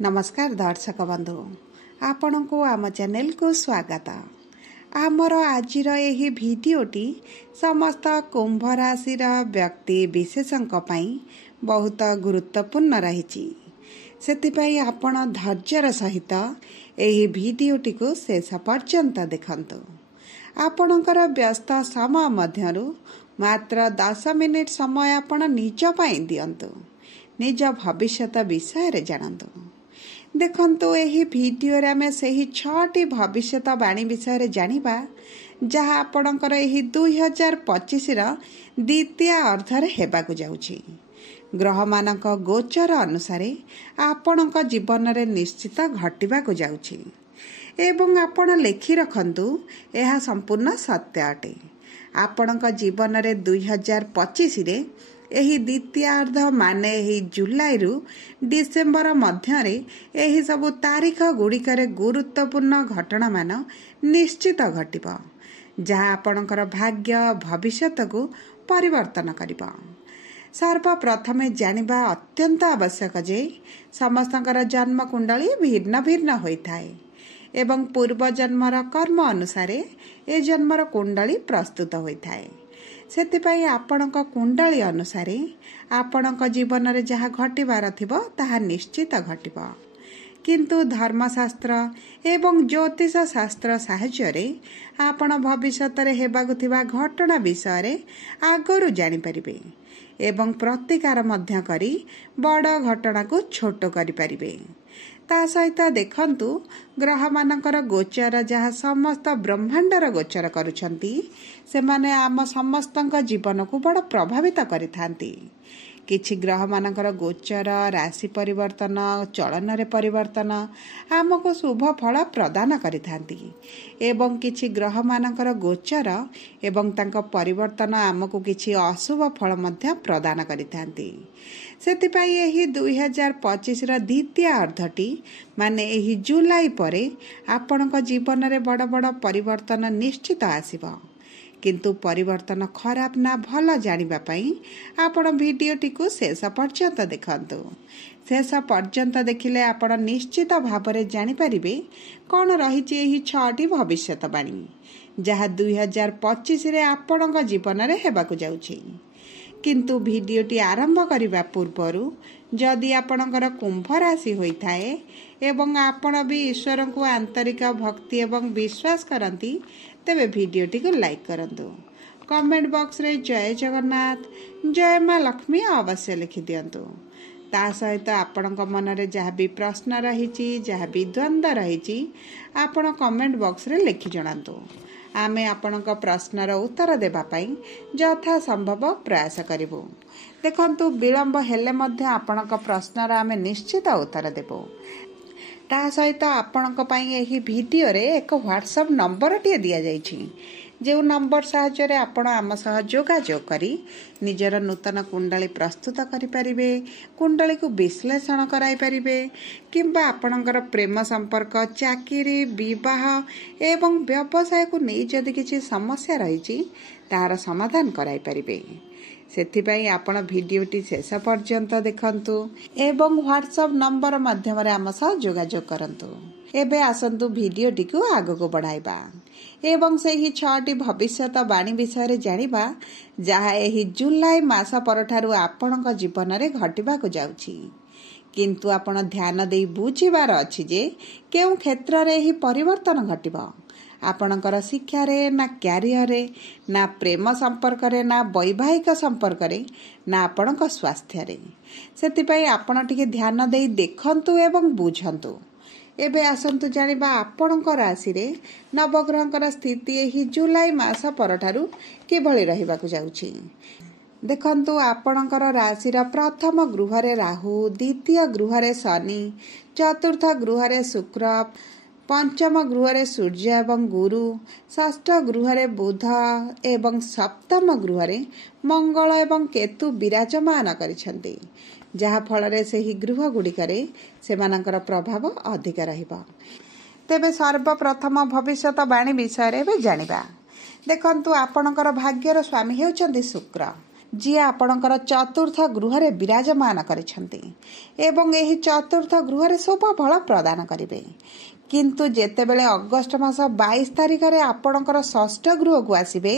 नमस्कार दर्शक बंधु आपण को आम चैनल को स्वागत। आमर आज भिडियोटी समस्त कुंभ राशि व्यक्ति विशेषों बहुत गुरुत्वपूर्ण रही। से आपण धैर्यर सहित यही भिडियोटी को शेष पर्यंत देखंतु। आपणकर व्यस्त समय मध्यरु मात्र 10 मिनिट समय आपण निज पई दियंतु। निज भविष्य विषय रे जानंतु। देखंतु एही भिडियो रे आमे सही 6टी भविष्यवाणी विषय रे जानिबा जहा आपणकर एही 2025 रा द्वितीय अर्ध रे हेबाकु जाउछि। ग्रह मानक गोचर अनुसार आपणक जीवन रे निश्चित घटिबाकु जाउछि एवं आपण लेखि रखंतु एहा संपूर्ण सत्य अटे। आपणक जीवन रे 2025 रे एही द्वितीयार्ध माने एही जुलाई रु डिसेम्बर मध्यरे एही सबु तारीख गुड़िकरे गुरुत्वपूर्ण घटना मान निश्चित घटिबो जहाँ आपणकर भाग्य भविष्यत को परिवर्तन करिबो। सर्वप्रथमे जानिबा अत्यंत आवश्यक जे समस्तकर जन्म कुंडली भिन्न भिन्न होइथाय एवं पूर्व जन्मर कर्म अनुसार ए जन्मर कुंडली प्रस्तुत होइथाय। सेतिपई आपणक कुंडली अनुसार आपणक जीवन रे जहाँ घटिबार थिबो ताहा निश्चित घटिबो। किंतु धर्मशास्त्र एवं ज्योतिष शास्त्र साहाय्य रे आपण भविष्यत रे हेबाकु थिबा घटना विषय रे आगरु जानि परिबे एवं प्रतिकार मध्य करी बड़ घटना को छोट करि परिबे। ता सहित देखंतु ग्रह मानकर गोचर जहाँ समस्त ब्रह्मांडर गोचर करुछंती से माने आम समस्तक जीवन को बड़ प्रभावित करिथांती। किछि ग्रह मानकर गोचर राशि परिवर्तन चलन रे परिवर्तन आमको शुभ फल प्रदान करिथांती एवं किछि ग्रह मानकर गोचर एवं तांको परिवर्तन आमको किछि अशुभ फल मध्य प्रदान करिथांती। सेतिपई एही 2025 रा द्वितीय अर्धटी माने एही जुलाई परे आपणक जीवन रे बड़ बड़ परिवर्तन निश्चित आसीबो। किंतु परिवर्तन खराब ना भल जानिबा पई आपण भिडियोटी को शेष पर्यंत देखंतु। शेष पर्यंत देखिले आपण निश्चित भावरे जानि परिबे कोन रहिछि एही 6टी भविष्यवाणी जहाँ 2025 रे आपणक जीवन रे हेबाकु जाउछि। किंतु भिडियोटी आरंभ करिबा पूर्वरु जदि आपणकर कुंभ राशि होइथाए एवं आपण भी ईश्वर को आंतरिक भक्ति एवं विश्वास करंती तेबे भिडियोटी को लाइक करंतु। कमेंट बॉक्स रे जय जगन्नाथ जय मां लक्ष्मी अवश्य लिखि दियंतु। ता सहित आपणक मन रे जहाँ भी प्रश्न रहिछि जहाँ भी द्वंद्व रहिछि आपण कमेंट बॉक्स रे लिखि जणांतु। आमे आपणक प्रश्नर उत्तर देबा पई यथा संभव प्रयास करिबो। देखंतु विलंब हेले मध्य आपणक प्रश्नर आमे निश्चित उत्तर देबो। ता सहित आपणक पई एही भिडियो रे एक व्हाट्सएप नंबर टिए दिया जाइछि जो नंबर साहाय्य रे आपण आम सह जोगाजोग करी निजर नूतन कुंडली प्रस्तुत करि परिबे कुंडली को विश्लेषण कराई परिबे किंबा आपणकर प्रेम संपर्क चाकरी विवाह एवं व्यवसाय को नै जदि किछि समस्या रहिछि तार समाधान कराई परिबे। सेथिपई आपण भिडियोटी शेष पर्यंत देखंतु एवं व्हाट्सएप नंबर माध्यम रे आम सह जोगाजोग करंतु। एबे आसंतु भिडियोटी को आगको बढ़ाइबा एवं सेही 6टी भविष्यवाणी विषय रे जानिबा जहाँ एही जुलाई मास परठारु आपणक जीवन रे घटिबाकु जाउछि। किंतु आपण ध्यान देई बुझिबार अछि जे केउ क्षेत्र रे एही परिवर्तन घटिबो। आपणकर शिक्षा रे ना कैरियर रे ना प्रेम संपर्क रे ना वैवाहिक संपर्क रे ना आपणक स्वास्थ्य रे। सेतिपई आपण टिके ध्यान देई देखंतु एवं बुझंतु। एबे आसंतु जानिबा आपणक राशि रे नवग्रहकर स्थिति एही जुलाई मास परठारु किभଳି रहिबाकु जाउछि। देखंतु आपणकर राशि रा प्रथम गृह रे राहु द्वितीय गृह रे शनि चतुर्थ गृह रे शुक्र पंचम गृह रे सूर्य एवं गुरु षष्ठ गृह रे बुध एवं सप्तम गृह रे मंगल एवं केतु विराजमान करिसंती जहाँ फल रे सेही गृह गुड़िकरे सेमानकर प्रभाव अधिक रहिबा। तेबे सर्वप्रथम भविष्यवाणी विषय रे जानिबा। देखंतु आपणकर भाग्यर स्वामी हेउचंती शुक्र ଯିଏ ଆପଣଙ୍କର ଚତୁର୍ଥ ଗୃହରେ ବିରାଜମାନ କରିଛନ୍ତି ଏବଂ ଏହି ଚତୁର୍ଥ ଗୃହରେ ଶୁଭ ଫଳ ପ୍ରଦାନ କରିବେ। କିନ୍ତୁ ଯେତେବେଳେ ଅଗଷ୍ଟ ମାସ 22 ତାରିଖରେ ଆପଣଙ୍କର ଷଷ୍ଠ ଗୃହକୁ ଆସିବେ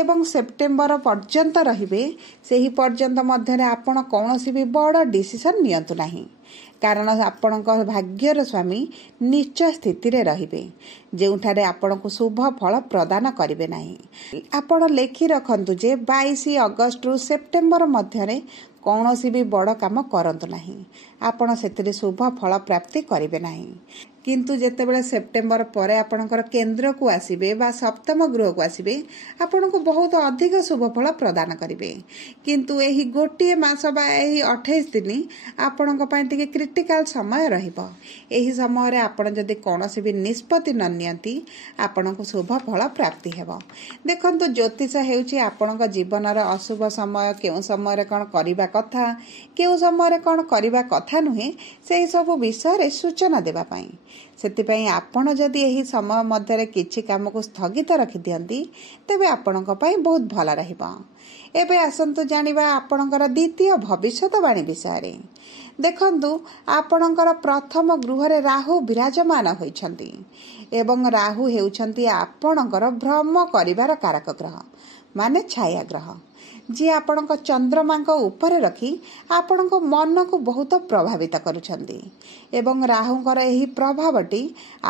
ଏବଂ ସେପ୍ଟେମ୍ବର ପର୍ଯ୍ୟନ୍ତ ରହିବେ, ସେହି ପର୍ଯ୍ୟନ୍ତ ମଧ୍ୟରେ ଆପଣ କୌଣସି ବି ବଡ଼ ଡିସିସନ୍ ନିଅନ୍ତୁ ନାହିଁ, କାରଣ ଆପଣଙ୍କ ଭାଗ୍ୟର ସ୍ୱାମୀ ନୀଚ ସ୍ଥିତିରେ ରହିବେ, ଯେଉଁଠାରେ ଆପଣଙ୍କୁ ଶୁଭ ଫଳ ପ୍ରଦାନ କରିବେ ନାହିଁ। ଆପଣ ଲେଖି ରଖନ୍ତୁ ଯେ 22 ଅଗଷ୍ଟରୁ ସେପ୍ଟେମ୍ବର ମଧ୍ୟରେ କୌଣସି ବି ବଡ଼ କାମ କରନ୍ତୁ ନାହିଁ, ଆପଣ ସେଥିରେ ଶୁଭ ଫଳ ପ୍ରାପ୍ତି କରିବେ ନାହିଁ। କିନ୍ତୁ ଯେତେବେଳେ ସେପ୍ଟେମ୍ବର ପରେ ଆପଣଙ୍କର କେନ୍ଦ୍ରକୁ ଆସିବେ ବା ସପ୍ତମ ଗୃହକୁ ଆସିବେ, ଆପଣଙ୍କୁ ବହୁତ ଅଧିକ ଶୁଭ ଫଳ ପ୍ରଦାନ କରିବେ। କିନ୍ତୁ ଏହି ଗୋଟିଏ ମାସ ବା ଏହି 28 ଦିନ ଆପଣଙ୍କ ପାଇଁ ଟିକେ କ୍ରିଟିକାଲ ସମୟ ରହିବ। ଏହି ସମୟରେ ଆପଣ ଯଦି କୌଣସି ବି ନିଷ୍ପତ୍ତି ନ ନିଅନ୍ତି, ଆପଣଙ୍କୁ ଶୁଭ ଫଳ ପ୍ରାପ୍ତି ହେବ। ଦେଖନ୍ତୁ, ଜ୍ୟୋତିଷ ହେଉଛି ଆପଣଙ୍କ ଜୀବନର ଅଶୁଭ ସମୟ, କେଉଁ ସମୟରେ କ'ଣ କରିବା କଥା, କେଉଁ ସମୟରେ କ'ଣ କରିବା କଥା ନୁହେଁ, ସେହି ସବୁ ବିଷୟରେ ସୂଚନା ଦେବା ପାଇଁ। ସେଥିପାଇଁ ଆପଣ ଯଦି ଏହି ସମୟ ମଧ୍ୟରେ କିଛି କାମକୁ ସ୍ଥଗିତ ରଖିଦିଅନ୍ତି, ତେବେ ଆପଣଙ୍କ ପାଇଁ ବହୁତ ଭଲ ରହିବ। ଏବେ ଆସନ୍ତୁ ଜାଣିବା ଆପଣଙ୍କର ଦ୍ୱିତୀୟ ଭବିଷ୍ୟତବାଣୀ ବିଷୟରେ। ଦେଖନ୍ତୁ, ଆପଣଙ୍କର ପ୍ରଥମ ଗୃହରେ ରାହୁ ବିରାଜମାନ ହୋଇଛନ୍ତି ଏବଂ ରାହୁ ହେଉଛନ୍ତି ଆପଣଙ୍କର ଭ୍ରମ କରିବାର କାରକ ଗ୍ରହ, ମାନେ ଛାୟା ଗ୍ରହ, ଯିଏ ଆପଣଙ୍କ ଚନ୍ଦ୍ରମାଙ୍କ ଉପରେ ରଖି ଆପଣଙ୍କ ମନକୁ ବହୁତ ପ୍ରଭାବିତ କରୁଛନ୍ତି ଏବଂ ରାହୁଙ୍କର ଏହି ପ୍ରଭାବଟି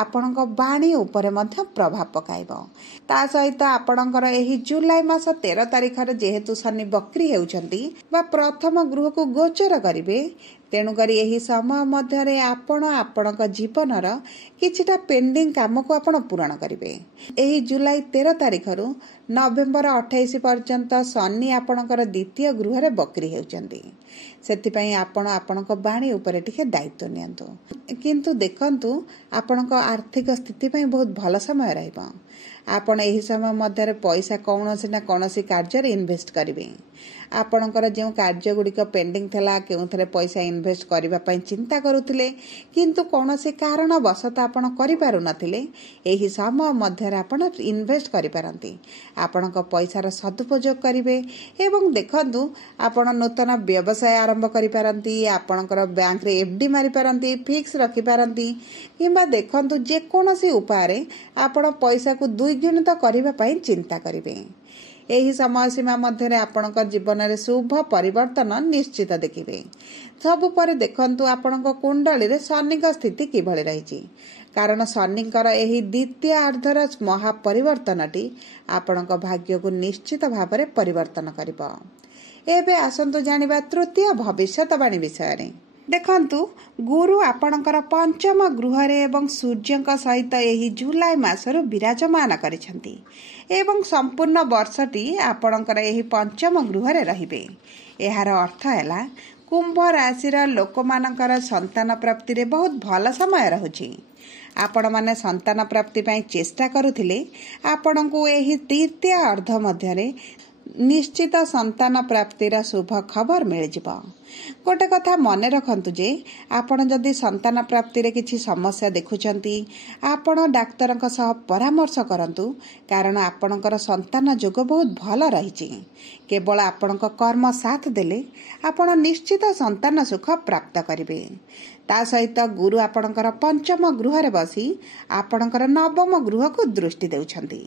ଆପଣଙ୍କ ବାଣୀ ଉପରେ ମଧ୍ୟ ପ୍ରଭାବ ପକାଇବ। ତା ସହିତ ଆପଣଙ୍କର ଏହି ଜୁଲାଇ ମାସ 13 ତାରିଖରେ ଯେହେତୁ ଶନି ବକ୍ରୀ ହେଉଛନ୍ତି ବା ପ୍ରଥମ ଗୃହକୁ ଗୋଚର କରିବେ, ତେଣୁକରି ଏହି ସମୟ ମଧ୍ୟରେ ଆପଣ ଆପଣଙ୍କ ଜୀବନର କିଛିଟା ପେଣ୍ଡିଂ କାମକୁ ଆପଣ ପୂରଣ କରିବେ। ଏହି ଜୁଲାଇ 13 ତାରିଖରୁ ନଭେମ୍ବର 28 ପର୍ଯ୍ୟନ୍ତ ଶନି ଆପଣଙ୍କର ଦ୍ୱିତୀୟ ଗୃହରେ ବକ୍ରୀ ହେଉଛନ୍ତି। ସେଥିପାଇଁ ଆପଣ ଆପଣଙ୍କ ବାଣୀ ଉପରେ ଟିକେ ଦାୟିତ୍ୱ ନିଅନ୍ତୁ। କିନ୍ତୁ ଦେଖନ୍ତୁ, ଆପଣଙ୍କ ଆର୍ଥିକ ସ୍ଥିତି ପାଇଁ ବହୁତ ଭଲ ସମୟ ରହିବ। ଆପଣ ଏହି ସମୟ ମଧ୍ୟରେ ପଇସା କୌଣସି ନା କୌଣସି କାର୍ଯ୍ୟରେ ଇନଭେଷ୍ଟ କରିବେ। ଆପଣଙ୍କର ଯେଉଁ କାର୍ଯ୍ୟଗୁଡ଼ିକ ପେଣ୍ଡିଂ ଥିଲା, କେଉଁଥିରେ ପଇସା ଇନଭେଷ୍ଟ କରିବା ପାଇଁ ଚିନ୍ତା କରୁଥିଲେ କିନ୍ତୁ କୌଣସି କାରଣବଶତଃ ଆପଣ କରିପାରୁନଥିଲେ, ଏହି ସମୟ ମଧ୍ୟରେ ଆପଣ ଇନଭେଷ୍ଟ କରିପାରନ୍ତି। ଆପଣଙ୍କ ପଇସାର ସଦୁପଯୋଗ କରିବେ ଏବଂ ଦେଖନ୍ତୁ, ଆପଣ ନୂତନ ବ୍ୟବସାୟ ଆରମ୍ଭ କରିପାରନ୍ତି, ଆପଣଙ୍କର ବ୍ୟାଙ୍କରେ FD ମାରିପାରନ୍ତି, ଫିକ୍ସ ରଖିପାରନ୍ତି, କିମ୍ବା ଦେଖନ୍ତୁ ଯେକୌଣସି ଉପାୟରେ ଆପଣ ପଇସାକୁ ଦ୍ୱିଗୁଣିତ କରିବା ପାଇଁ ଚିନ୍ତା କରିବେ। ଏହି ସମୟ ସୀମା ମଧ୍ୟରେ ଆପଣଙ୍କ ଜୀବନରେ ଶୁଭ ପରିବର୍ତ୍ତନ ନିଶ୍ଚିତ ଦେଖିବେ। ସବୁ ପରେ ଦେଖନ୍ତୁ ଆପଣଙ୍କ କୁଣ୍ଡଳୀରେ ଶନିଙ୍କ ସ୍ଥିତି କିଭଳି ରହିଛି, କାରଣ ଶନିଙ୍କର ଏହି ଦ୍ୱିତୀୟ ଆର୍ଦ୍ଧର ମହାପରିବର୍ତ୍ତନଟି ଆପଣଙ୍କ ଭାଗ୍ୟକୁ ନିଶ୍ଚିତ ଭାବରେ ପରିବର୍ତ୍ତନ କରିବ। ଏବେ ଆସନ୍ତୁ ଜାଣିବା ତୃତୀୟ ଭବିଷ୍ୟତବାଣୀ ବିଷୟରେ। ଦେଖନ୍ତୁ, ଗୁରୁ ଆପଣଙ୍କର ପଞ୍ଚମ ଗୃହରେ ଏବଂ ସୂର୍ଯ୍ୟଙ୍କ ସହିତ ଏହି ଜୁଲାଇ ମାସରୁ ବିରାଜମାନ କରିଛନ୍ତି ଏବଂ ସମ୍ପୂର୍ଣ୍ଣ ବର୍ଷଟି ଆପଣଙ୍କର ଏହି ପଞ୍ଚମ ଗୃହରେ ରହିବେ। ଏହାର ଅର୍ଥ ହେଲା କୁମ୍ଭ ରାଶିର ଲୋକମାନଙ୍କର ସନ୍ତାନ ପ୍ରାପ୍ତିରେ ବହୁତ ଭଲ ସମୟ ରହୁଛି। ଆପଣମାନେ ସନ୍ତାନ ପ୍ରାପ୍ତି ପାଇଁ ଚେଷ୍ଟା କରୁଥିଲେ, ଆପଣଙ୍କୁ ଏହି ଦ୍ୱିତୀୟ ଅର୍ଦ୍ଧ ମଧ୍ୟରେ ନିଶ୍ଚିତ ସନ୍ତାନ ପ୍ରାପ୍ତିର ଶୁଭ ଖବର ମିଳିଯିବ। ଗୋଟେ କଥା ମନେ ରଖନ୍ତୁ ଯେ ଆପଣ ଯଦି ସନ୍ତାନ ପ୍ରାପ୍ତିରେ କିଛି ସମସ୍ୟା ଦେଖୁଛନ୍ତି, ଆପଣ ଡାକ୍ତରଙ୍କ ସହ ପରାମର୍ଶ କରନ୍ତୁ, କାରଣ ଆପଣଙ୍କର ସନ୍ତାନ ଯୋଗ ବହୁତ ଭଲ ରହିଛି। କେବଳ ଆପଣଙ୍କ କର୍ମ ସାଥ ଦେଲେ ଆପଣ ନିଶ୍ଚିତ ସନ୍ତାନ ସୁଖ ପ୍ରାପ୍ତ କରିବେ। ତା ସହିତ ଗୁରୁ ଆପଣଙ୍କର ପଞ୍ଚମ ଗୃହରେ ବସି ଆପଣଙ୍କର ନବମ ଗୃହକୁ ଦୃଷ୍ଟି ଦେଉଛନ୍ତି।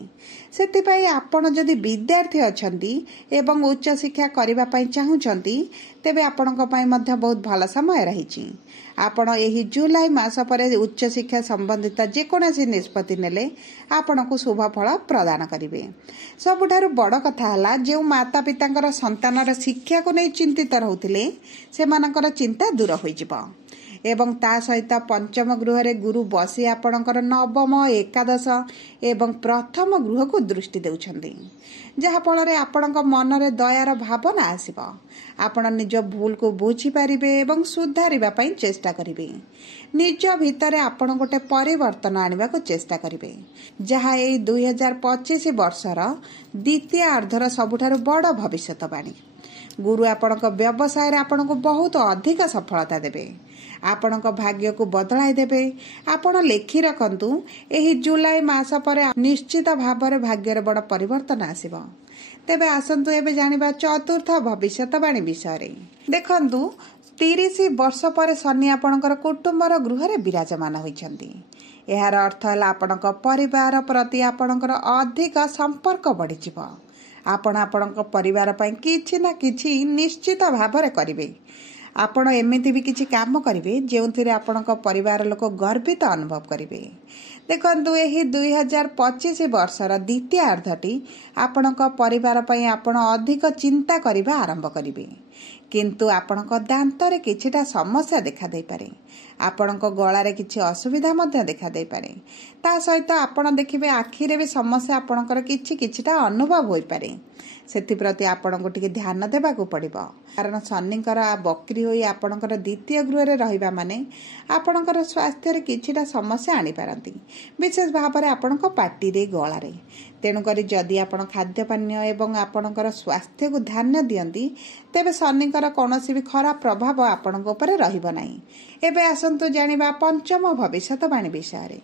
ସେଥିପାଇଁ ଆପଣ ଯଦି ବିଦ୍ୟାର୍ଥୀ ଅଛନ୍ତି ଏବଂ ଉଚ୍ଚଶିକ୍ଷା କରିବା ପାଇଁ ଚାହୁଁଛନ୍ତି, ତେବେ ଆପଣଙ୍କ ପାଇଁ ମଧ୍ୟ ବହୁତ ଭଲ ସମୟ ରହିଛି। ଆପଣ ଏହି ଜୁଲାଇ ମାସ ପରେ ଉଚ୍ଚଶିକ୍ଷା ସମ୍ବନ୍ଧିତ ଯେକୌଣସି ନିଷ୍ପତ୍ତି ନେଲେ ଆପଣଙ୍କୁ ଶୁଭ ଫଳ ପ୍ରଦାନ କରିବେ। ସବୁଠାରୁ ବଡ଼ କଥା ହେଲା, ଯେଉଁ ମାତା ପିତାଙ୍କର ସନ୍ତାନର ଶିକ୍ଷାକୁ ନେଇ ଚିନ୍ତିତ ରହୁଥିଲେ, ସେମାନଙ୍କର ଚିନ୍ତା ଦୂର ହୋଇଯିବ ଏବଂ ତା ସହିତ ପଞ୍ଚମ ଗୃହରେ ଗୁରୁ ବସି ଆପଣଙ୍କର ନବମ, ଏକାଦଶ ଏବଂ ପ୍ରଥମ ଗୃହକୁ ଦୃଷ୍ଟି ଦେଉଛନ୍ତି, ଯାହାଫଳରେ ଆପଣଙ୍କ ମନରେ ଦୟାର ଭାବନା ଆସିବ। ଆପଣ ନିଜ ଭୁଲକୁ ବୁଝିପାରିବେ ଏବଂ ସୁଧାରିବା ପାଇଁ ଚେଷ୍ଟା କରିବେ। ନିଜ ଭିତରେ ଆପଣ ଗୋଟେ ପରିବର୍ତ୍ତନ ଆଣିବାକୁ ଚେଷ୍ଟା କରିବେ, ଯାହା ଏହି 2025 ବର୍ଷର ଦ୍ୱିତୀୟ ଅର୍ଦ୍ଧର ସବୁଠାରୁ ବଡ଼ ଭବିଷ୍ୟତବାଣୀ। ଗୁରୁ ଆପଣଙ୍କ ବ୍ୟବସାୟରେ ଆପଣଙ୍କୁ ବହୁତ ଅଧିକ ସଫଳତା ଦେବେ, ଆପଣଙ୍କ ଭାଗ୍ୟକୁ ବଦଳାଇ ଦେବେ। ଆପଣ ଲେଖି ରଖନ୍ତୁ, ଏହି ଜୁଲାଇ ମାସ ପରେ ନିଶ୍ଚିତ ଭାବରେ ଭାଗ୍ୟରେ ବଡ଼ ପରିବର୍ତ୍ତନ ଆସିବ। तेबे आसंतु एबे जानिबा चतुर्थ भविष्यवाणी विषय। देखंतु 30 वर्ष पर शनि आपणकर कुटुंबर गृह विराजमान होइछंती। यार अर्थ है आपणक परिवार प्रति आपणकर अधिक संपर्क बढ़ी जिवो। आपण आपणक परिवार पई किछि ना किछि निश्चित भाव करिवे। आपण एमिति भी किछि काम करिवे जेउथिरे आपणक परिवार लोक गर्वित अनुभव करिवे। देखंतु एही 2025 वर्षर द्वितीय अर्धटी आपणक परिवार पई आपण अधिक चिंता करिबा आरंभ करिवे। किंतु आपणक दांतरे किछिटा समस्या देखा देई पारे। आपणक गळारे किछि असुविधा मध्य देखा देई पारे। ता सहित आपण देखिबे आखिरे भी समस्या आपणकर किछिटा अनुभव होई पारे। सेति प्रति आपणको टिके ध्यान देबाकू पड़िबो। कारण शनिकर बक्री होई आपणकर द्वितीय गृह रे रहिबा माने आपणकर स्वास्थ्य रे किछिटा समस्या आनी पारंती, विशेष भाव में आपणको पाटी रे गळारे। तेणुकरी जदि आपण खाद्य पानीय एवं आपणकर स्वास्थ्य को ध्यान दियंती तेबे शनिकर कौनसी भी खराब प्रभाव आपणको ऊपर रहिबो नाही। एबे आसंतु जानिबा पंचम भविष्यवाणी विषय।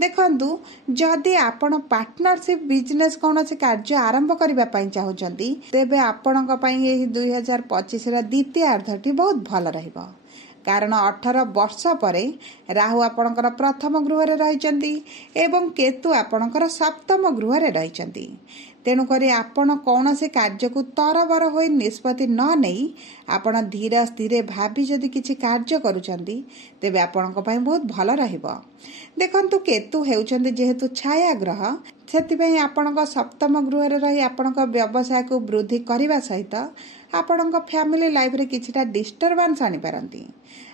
देखंतु जदि आपण पार्टनरशिप बिजनेस कौनसी कार्य आरंभ करबा पई चाहुचंती तेबे आपणक पई एही 2025 रा द्वितीय अर्धटी बहुत भल रहिबो। कारण 18 वर्ष परे राहु आपणकर प्रथम गृह रे रहिचंती एवं केतु आपणकर सप्तम गृह रे रहिचंती। तेणुकरी आपण कौनसी कार्य को तरबर होई निष्पत्ति न नहीं आपण धीर स्थिर भाभी जदि किछि कार्य करूचंती तेबे आपणक पई बहुत भल रहिबो। देखंतु केतु हेउचंती जेहेतु छाया ग्रह सेतिपई आपणक सप्तम गृह रे रही आपणक व्यवसाय को वृद्धि करिवा सहित आपणक फैमिली लाइफ रे किछिटा डिस्टर्बेंस आनी पारंती।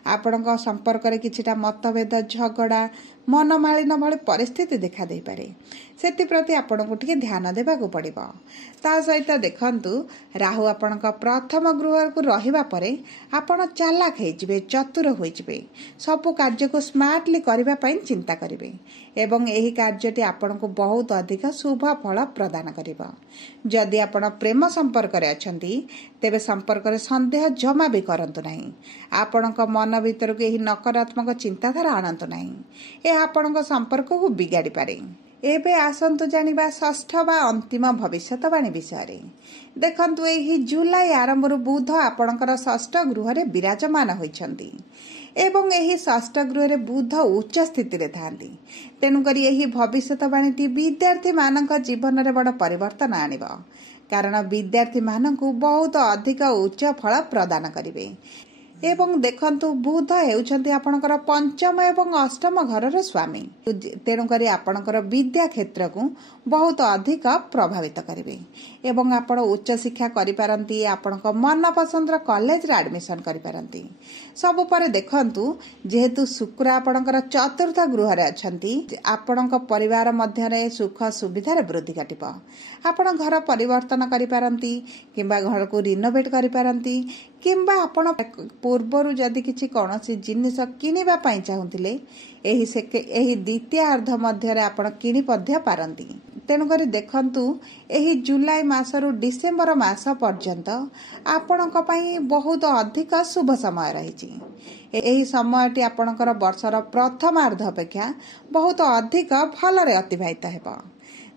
आपणक संपर्क रे किछिटा मतभेद झगड़ा मनमालिन भली परिस्थिति देखा दे पारे। सेति प्रति आपणको टिके ध्यान देबाकू पड़िबो। ता सहित देखंतु राहु आपणक प्रथम गृह को रहिबा परे आपण चालाक हे जिवे, चतुर होई जिवे, सब कार्य को स्मार्टली करबा पई चिंता करिवे एवं एही कार्यटी आपणको बहुत अधिक शुभ फल प्रदान करिबो। जदि आपण प्रेम संपर्क रे अछंती तेबे संपर्क रे संदेह जमा भी करंतु नाही। आपणक मन भीतर को एही नकारात्मक चिंताधारा आनंतु नाही। ए आपणक संपर्क को बिगाड़ी पारे। एबे आसंतु जानिबा षष्ठ बा अंतिम भविष्यवाणी विषय। देखंतु एही जुलाई आरंभ बुध आपणकर षष्ठ गृह रे विराजमान होइछंती एवं एही षष्ठ गृह रे बुध उच्च स्थिति रे थांती। तेणुकरी एही भविष्यवाणी विद्यार्थी मानक जीवन रे बड़ परिवर्तन आनिबो। कारण विद्यार्थी मानकु बहुत अधिक उच्च फल प्रदान करिवे। एवं देखंतु बुध हेउछंती आपणकर पंचम एवं अष्टम घर स्वामी। तेणुकरी आपणकर विद्या क्षेत्र को बहुत अधिक प्रभावित करिवे एवं आपण उच्च शिक्षा करि पारंती। आपणक मन पसंद कॉलेज रे एडमिशन करि पारंती। सब पर देखंतु जेहेतु शुक्र आपणकर चतुर्थ गृह रे अछंती आपणक परिवार मध्य रे सुख सुविधा रे वृद्धि घटिबो। आपण घर परिवर्तन करि पारंती किंबा घर को रिनोवेट करि पारंती किंबा आपण पूर्वरु जदि किछि कोनोसी जिनिस किनिबा पई चाहुतिले एही द्वितीय अर्ध मध्य रे आपण किनि पध्य पारंती। तेणुकरी देखंतु एही जुलाई मासरु डिसेंबर मास पर्यंत आपणक पई बहुत अधिक शुभ समय रहिछि। एही समयटी आपणकर वर्षर प्रथम अर्ध अपेक्षा बहुत अधिक भलरे अतिबाहित हेबो।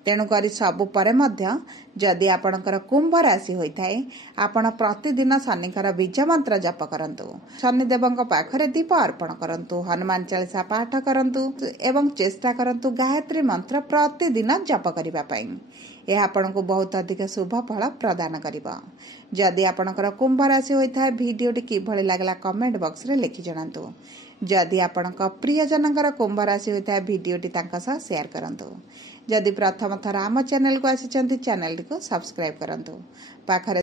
तेणुकरी सबु परे मध्य जदि आपणकर कुंभ राशि होइथाय आपण प्रतिदिन शनिकर बीज मंत्र जप करंतु, शनिदेवଙ୍କ पाखरे दीप अर्पण करंतु, हनुमान चालीसा पाठ करंतु एवं चेष्टा करंतु गायत्री मंत्र प्रतिदिन जप करिबा पई। यह आपनको बहुत अधिक शुभ फल प्रदान करिबो। जदि आपणकर कुंभ राशि होइथाय वीडियोटी किभଳି लागला कमेंट बॉक्स रे लिखि जणांतु। जदि आपणक प्रियजनकर कुंभ राशि होइथाय वीडियोटी तांका सह शेयर करंतु। जदि प्रथम थर आम चैनल को आसी चैनल को सब्सक्राइब करंतु। पाखरे